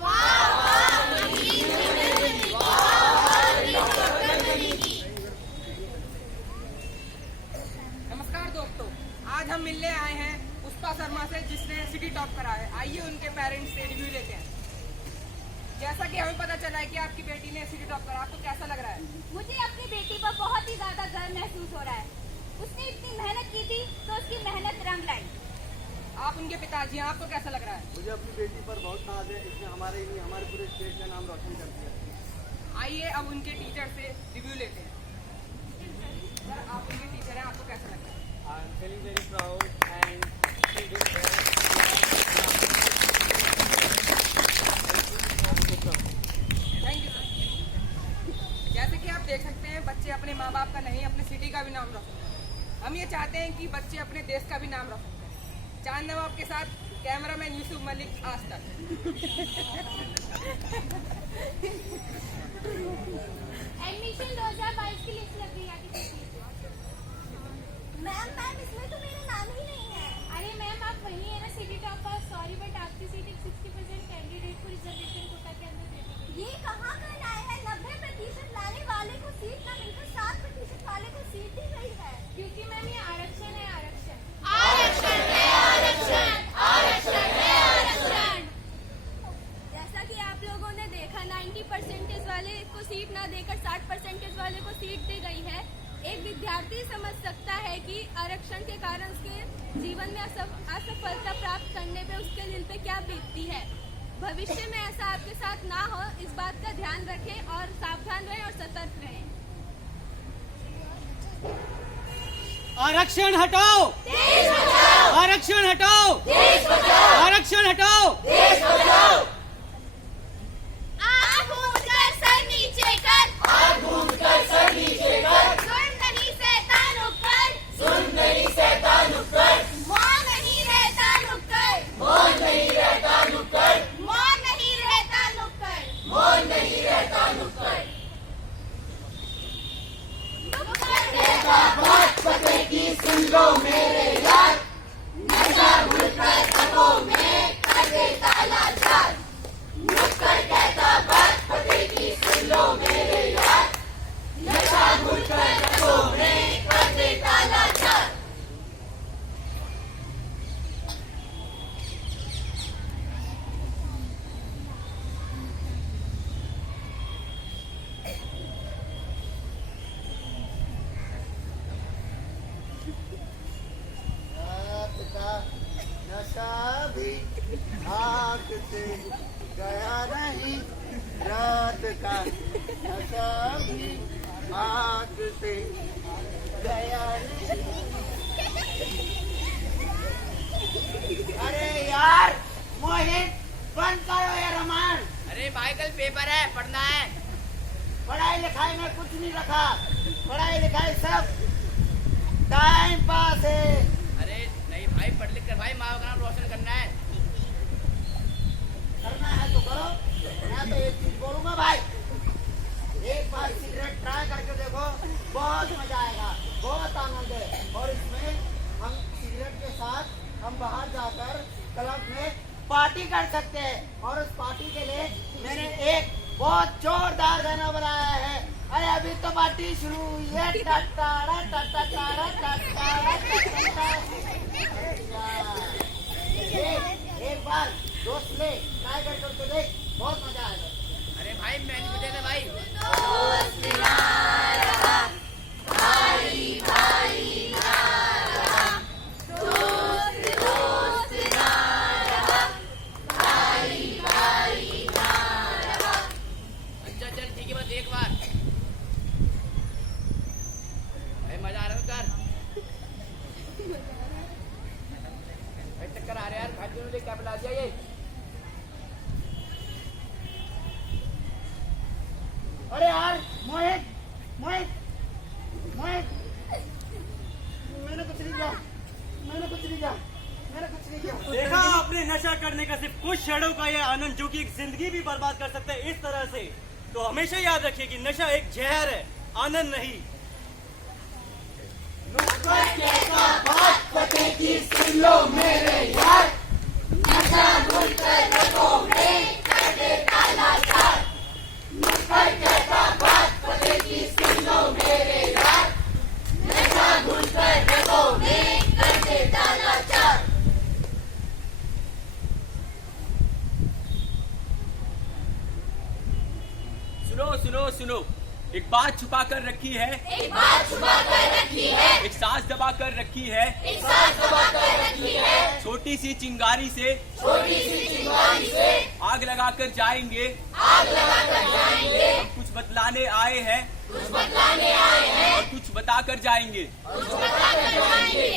नमस्कार दोस्तों, आज हम मिलने आए हैं पुष्पा शर्मा से, जिसने सिटी टॉप करा है। आइए उनके पेरेंट्स से रिव्यू लेते हैं। जैसा कि हमें पता चला है कि आपकी बेटी ने सिटी टॉप करा, आपको कैसा लग रहा है? मुझे अपनी बेटी पर बहुत ही ज्यादा गर्व महसूस हो रहा है। उसने इतनी मेहनत की थी तो उसकी मेहनत रंग लाई। आप उनके पिताजी हैं, आपको कैसा लग रहा है? मुझे अपनी बेटी पर बहुत नाज है। इसने हमारे ही नहीं, हमारे पूरे स्टेट का नाम रोशन कर दिया। आइए अब उनके टीचर से रिव्यू लेते हैं। सर, आप उनके टीचर हैं, आपको कैसा लग रहा है? I am feeling very proud and thank you sir. जैसे कि आप देख सकते हैं, बच्चे अपने माँ बाप का नहीं, अपने सिटी का भी नाम रोशन करें। हम ये चाहते हैं कि बच्चे अपने देश का भी नाम रोशन करें। चांद नवाब के साथ कैमरामैन यूसुफ मलिक, आज तक। एडमिशन 2022 की लिस्ट लग गई है। मैम इसमें तो मेरा नाम ही नहीं है। अरे मैम, आप वही है ना सिटी टॉपर। सॉरी बट आपकी सीट एक 60% कैंडिडेट को रिजर्वेशन कोटा के अंदर दे दी गई। ये कहाँ का न्याय है? 90% लाने वाले को सीट न मिलकर 60% वाले को सीट दी गई है। क्योंकि मैम ये आरक्षण है, आरक्षण। आरक्षण है, आरक्षण, आरक्षण है, आरक्षण। जैसा कि आप लोगों ने देखा, 90% वाले को सीट न देकर 60% वाले को सीट दी गई है। एक विद्यार्थी समझ सकता है कि आरक्षण के कारण उसके जीवन में असफलता प्राप्त करने पे उसके दिल पे क्या बीतती है। भविष्य में ऐसा आपके साथ ना हो, इस बात का ध्यान रखें और सावधान रहें और सतर्क रहें। आरक्षण हटाओ, देश बचाओ। आरक्षण हटाओ, देश बचाओ। आरक्षण हटाओ, देश बचाओ। आँख मूंद कर सर नीचे कर, आँख मूंद कर सर नीचे कर। सुंदरी शैतान ऊपर, सुंदरी शैतान ऊपर। मौन नहीं रहता नुक्कड़, मौन नहीं रहता नुक्कड़। मौन नहीं रहता नुक्कड़, मौन नहीं रहता नुक्कड़। नुक्कड़ देता बात पते की सुन लो मेरे यार। नशा घुलकर तबों में कर देता लाचार। नुक्कड़ कहता बात पते की सुन लो मेरे यार। नशा घुलकर तबों में कर देता लाचार। रात का नशा भी आग से गया नहीं। रात का नशा भी आग से गया नहीं। अरे यार मोहित, बंद करो ये रामायण। अरे भाई, कल पेपर है, पढ़ना है। पढ़ाई लिखाई में कुछ नहीं रखा। पढ़ाई लिखाई सब टाइम पास है। अरे नहीं भाई, पढ़ लिख कर भाई माँ का नाम रोशन करना है। करना है तो करो। मैं तो एक चीज बोलूंगा भाई, एक बार सिगरेट ट्राई करके देखो, बहुत मजा आएगा, बहुत आनंद है। और इसमें हम सिगरेट के साथ हम बाहर जाकर क्लब में पार्टी कर सकते हैं। और उस पार्टी के लिए मैंने एक बहुत जोरदार गाना बनाया है। अरे अभी तो पार्टी शुरू हुई है। टटाड़ा टटाड़ा टटाड़ा टटाड़ा। एक बार दोस्त ले ट्राई करके देख, बहुत मजा आएगा। अरे भाई, मैं नहीं बजेगा भाई। दोस्त ना रहा, भाई भाई ना रहा। दोस्त दोस्त ना रहा, भाई भाई ना रहा। अच्छा चल ठीक है, बस एक बार। भाई मजा आ रहा है कर। भाई चक्कर आ रहे यार, खाते में क्या पिला दिया ये? अरे यार मोहित, मोहित, मोहित, मैंने कुछ नहीं किया, मैंने कुछ नहीं किया, मैंने कुछ नहीं किया। देखा आपने, नशा करने का सिर्फ कुछ क्षणों का यह आनंद जो कि एक जिंदगी भी बर्बाद कर सकता है इस तरह से। तो हमेशा याद रखिए कि नशा एक जहर है, आनंद नहीं। नुक्कड़ कहता बात पते की सुन लो मेरे यार। नशा घुलकर रगों में कर दे सुनो सुनो, एक बात छुपा कर रखी है, एक बात छुपा कर रखी है, एक सांस दबा कर रखी है, एक सांस दबा कर रखी है, छोटी सी चिंगारी से छोटी सी चिंगारी से आग लगाकर जाएंगे, आग लगाकर जाएंगे। हम कुछ बतलाने आए हैं कुछ बतलाने आए हैं और कुछ बता कर जाएंगे। कुछ बताकर जाएंगे।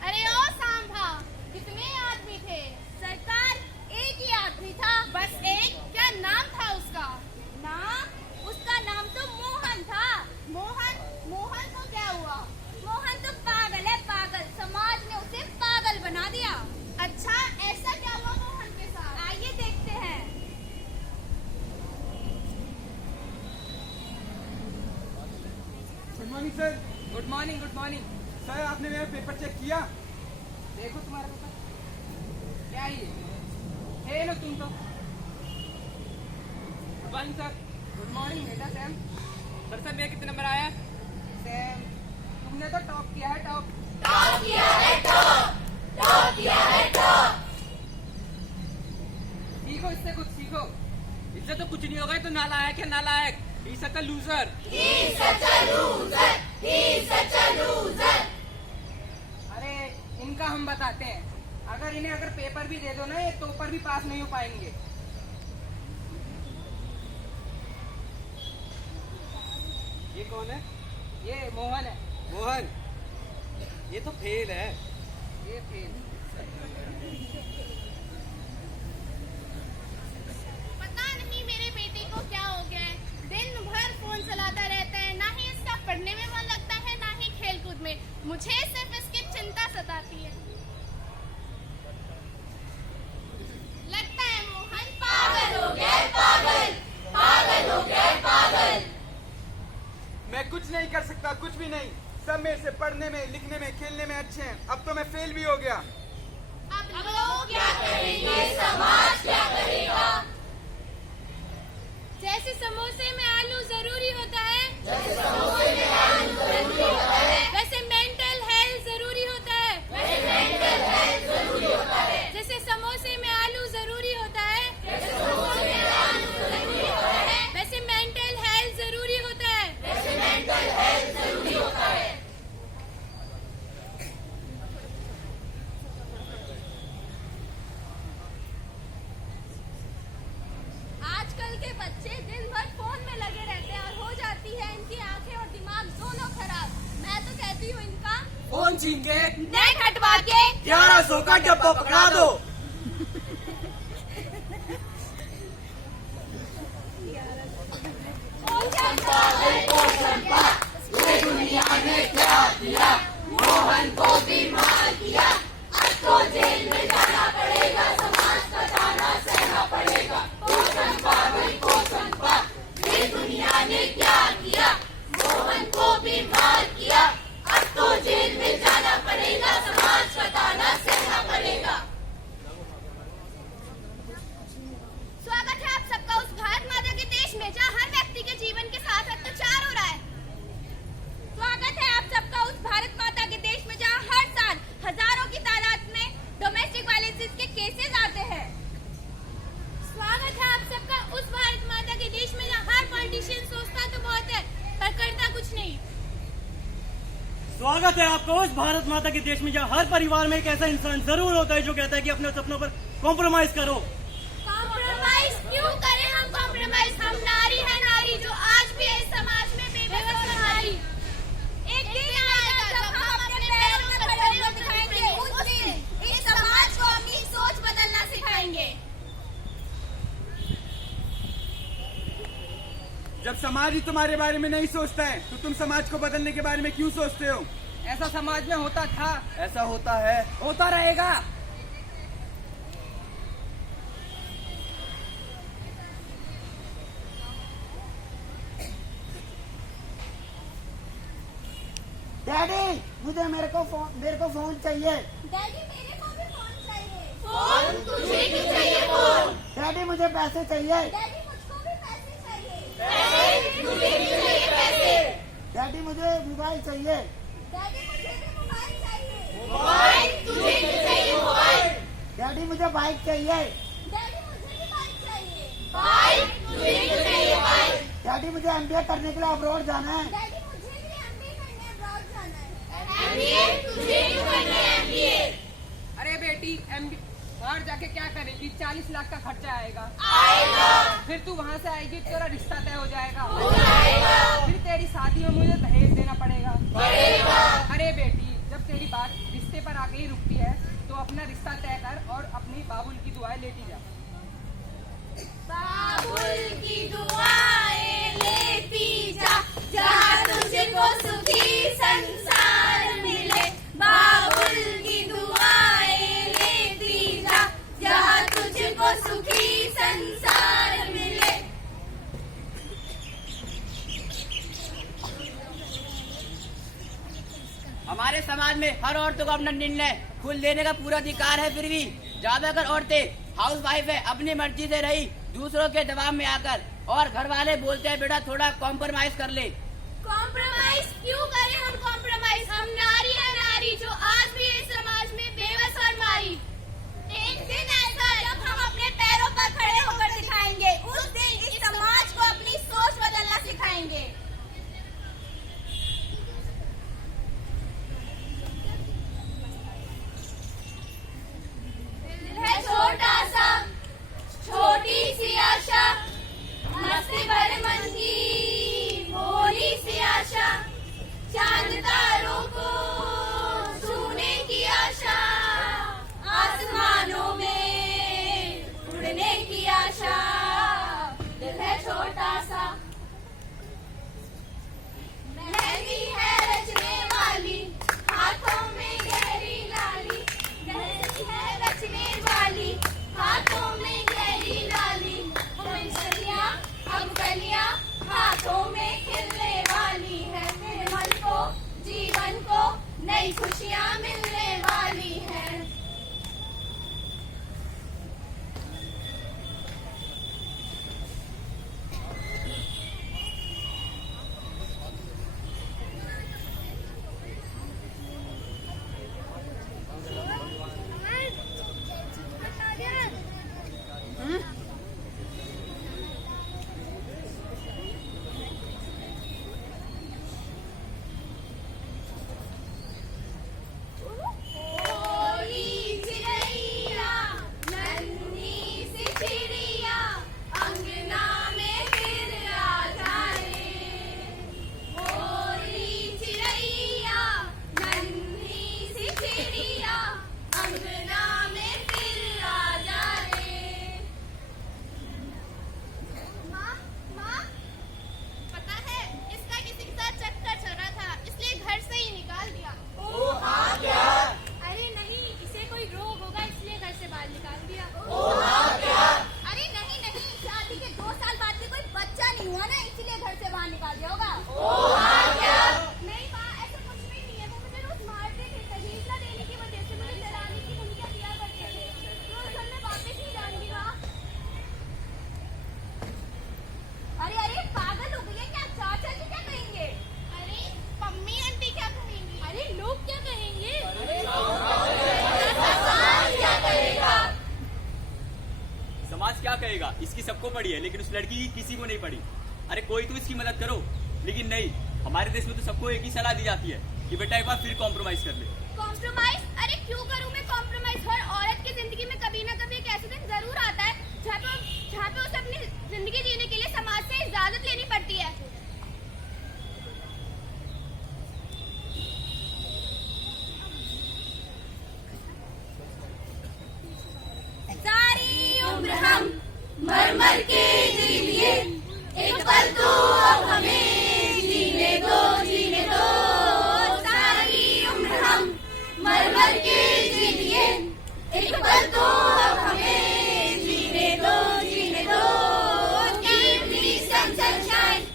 अरे ओ सांभा, कितने आदमी थे? सरकार, एक ही आदमी था। बस एक? क्या नाम था उसका? नाम? उसका नाम तो मोहन था। मोहन? मोहन को क्या हुआ? मोहन तो पागल है, पागल। समाज ने उसे पागल बना दिया। अच्छा, ऐसा क्या हुआ मोहन के साथ? आइए देखते हैं। Good morning sir. Good morning, good morning. Sir आपने मेरा पेपर चेक किया? देखो तुम्हारा पेपर क्या है लो तुम तो। Good morning sir. Good morning बेटा सैम। सर मेरा कितने नंबर आया? सैम, तुमने तो टॉप किया है, टॉप। टॉप किया है, टॉप। टॉप किया है, टॉप। सीखो इससे कुछ सीखो। इससे तो कुछ नहीं होगा, तो नालायक है, नालायक। He's such a loser. He's such a loser. He's such a loser. अरे इनका हम बताते हैं। अगर पेपर भी दे दो ना, ये टॉपर भी पास नहीं हो पाएंगे। ये कौन है? ये मोहन है। मोहन। ये तो फेल है। ये फेल। पता नहीं मेरे बेटे को क्या हो गया है। दिन भर फोन चलाता रहता है, ना ही इसका पढ़ने में मन लगता है, ना ही खेलकूद में। मुझे सिर्फ इसकी चिंता सताती है। लगता है मोहन पागल हो गया है, पागल। पागल हो गया है, पागल। मैं कुछ नहीं कर सकता, कुछ भी नहीं। सब मेरे से पढ़ने में, लिखने में, खेलने में अच्छे हैं। अब तो मैं फेल भी हो गया। अब लोग क्या करेंगे? समाज क्या करेगा? जैसे समोसे में आलू जरूरी होता है, जैसे समोसे में आलू जरूरी होता है, वैसे मेंटल हेल्थ जरूरी होता है, वैसे मेंटल हेल्थ जरूरी होता है। जैसे समोसे में आलू जरूरी होता है, जैसे समोसे में आलू जरूरी होता है, वैसे मेंटल हेल्थ जरूरी होता है, वैसे मेंटल हेल्थ जरूरी होता है। आजकल के बच्चे दिन भर फोन में लगे रहते हैं और हो जाती है इनकी आंखें और दिमाग दोनों खराब। मैं तो कहती हूँ इनका फोन छीन के नेट हटवा के 1100 का डब्बा पकड़ा दो। ये दुनिया ने क्या किया, मोहन को बीमार किया। अब तो जेल में जाना पड़ेगा, समाज का ताना सहना पड़ेगा। ये दुनिया ने क्या किया, मोहन को बीमार किया। अब तो जेल में जाना पड़ेगा, समाज का ताना सहना पड़ेगा। स्वागत है आप सबका उस भारत माता के देश में जहाँ हर व्यक्ति के जीवन के साथ अत्याचार हो रहा है। स्वागत है आप सबका उस भारत माता के देश में जहाँ हर साल हजारों की तादाद में डोमेस्टिक वायलेंस के केसेस आते हैं। स्वागत है आप सबका उस भारत माता के देश में जहाँ हर पॉलिटिशियन सोचता तो बहुत है पर करता कुछ नहीं। स्वागत है आपका उस भारत माता के देश में जहाँ हर परिवार में एक ऐसा इंसान जरूर होता है जो कहता है कि अपने सपनों पर कॉम्प्रोमाइज करो। कॉम्प्रोमाइज क्यों करें हम? कॉम्प्रोमाइज हम नारी है, नारी जो आज भी इस समाज में बेबस और नारी। एक दिन आएगा जब हम अपने पैरों पर खड़े होकर दिखाएंगे। उस दिन इस समाज को अपनी सोच बदलना सिखाएंगे। जब समाज ही तुम्हारे बारे में नहीं सोचता है तो तुम समाज को बदलने के बारे में क्यों सोचते हो? ऐसा समाज में होता था, ऐसा होता है, होता रहेगा। डैडी मुझे मेरे को फोन चाहिए। डैडी मेरे को भी फोन चाहिए। फोन? तुझे क्यों चाहिए फोन? डैडी मुझे पैसे चाहिए। डैडी मुझको भी पैसे चाहिए। पैसे? तुझे क्यों चाहिए पैसे? डैडी मुझे मोबाइल चाहिए। डैडी मुझे भी मोबाइल चाहिए। मोबाइल? तुझे क्यों चाहिए मोबाइल? डैडी मुझे बाइक चाहिए। डैडी मुझे भी बाइक डैडी मुझे एमबीए करने के लिए अब्रॉड जाना है। डैडी मुझे भी एमबीए करने अब्रॉड जाना है। एमबीए तुझे क्यों करना है एमबीए? अरे बेटी बाहर जाके क्या करेगी? 40 लाख का खर्चा आएगा। फिर तू वहाँ से आएगी तेरा रिश्ता तय हो जाएगा। फिर तेरी शादी में मुझे दहेज देना पड़ेगा। अरे बेटी जब तेरी बात रिश्ते पर आके ही रुकती है तो अपना रिश्ता तय कर और अपनी बाबुल की दुआएं लेती जा। बाबुल की दुआएं लेती जा, जहाँ तुझको सुखी संसार मिले। बाबुल की दुआएं लेती जा, जहाँ तुझको सुखी संसार मिले। हमारे समाज में हर औरतों को अपना निर्णय खुद लेने का पूरा अधिकार है। फिर भी ज्यादातर औरतें हाउस वाइफ है, अपनी मर्जी से रही दूसरों के दबाव में आकर, और घर वाले बोलते हैं बेटा थोड़ा कॉम्प्रोमाइज कर ले। कॉम्प्रोमाइज क्यों करें हम? कॉम्प्रोमाइज हम नारी है, नारी जो आज भी इस समाज में बेबस और मारी। एक दिन ऐसा जब हम अपने पैरों पर खड़े होकर दिखाएंगे, उस दिन इस समाज को अपनी सोच बदलना सिखाएंगे। दिल है छोटा सा, छोटी सी आशा, मस्ती भरे मन की भोली सी आशा, चांद तारों को छूने की आशा, आसमानों में उड़ने की आशा। दिल है छोटा सा, मेहंदी है रचने वाली, हाथों में गहरी लाली। मेहंदी है रचने वाली, हाथों में गहरी लाली। कलियां अब कलियां हाथों में खिलने वाली है। फिर मन को जीवन को नई खुशियां मिलने वाली है। क्या कहेगा? इसकी सबको पड़ी है लेकिन उस लड़की की किसी को नहीं पड़ी। अरे कोई तो इसकी मदद करो। लेकिन नहीं, हमारे देश में तो सबको एक ही सलाह दी जाती है कि बेटा एक बार फिर कॉम्प्रोमाइज कर ले। कॉम्प्रोमाइज? अरे क्यों करूं मैं कॉम्प्रोमाइज? हर औरत की जिंदगी में कभी ना कभी एक ऐसा दिन जरूर आता है जहाँ पे उसे अपनी जिंदगी जीने के लिए समाज से इजाजत लेनी पड़ती है। सारी उम्र हम मर मर के जी लिए, एक पल तो अब हमें जीने दो, जीने दो। सारी उम्र हम मर मर के जी लिए, एक पल तो अब हमें जीने दो, जीने दो। Give me some sunshine,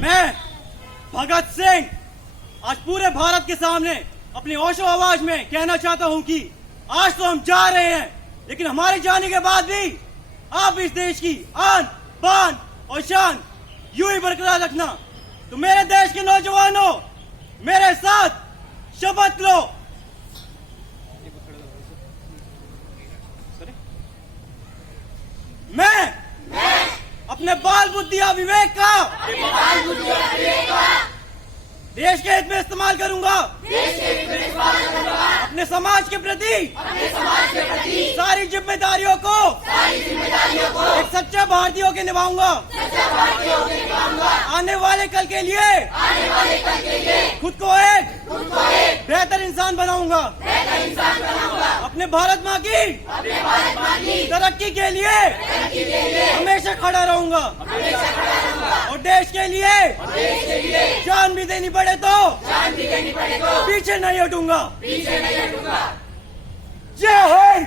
मैं भगत सिंह आज पूरे भारत के सामने अपनी होशो आवाज में कहना चाहता हूं कि आज तो हम जा रहे हैं, लेकिन हमारे जाने के बाद भी आप इस देश की आन बान और शान यूं ही बरकरार रखना। तो मेरे देश के नौजवानों, मेरे साथ शपथ लो। मैं अपने बाल बुद्धि और विवेक का देश के हित में इस्तेमाल करूंगा। अपने समाज के प्रति सारी जिम्मेदारियों को एक सच्चा भारतीयों के निभाऊंगा। आने वाले कल के लिए खुद को एक बेहतर इंसान बनाऊंगा। अपने भारत माँ की तरक्की के लिए हमेशा खड़ा रहूंगा और देश के लिए जान भी देनी पड़े तो पीछे नहीं हटूंगा। जय हिंद।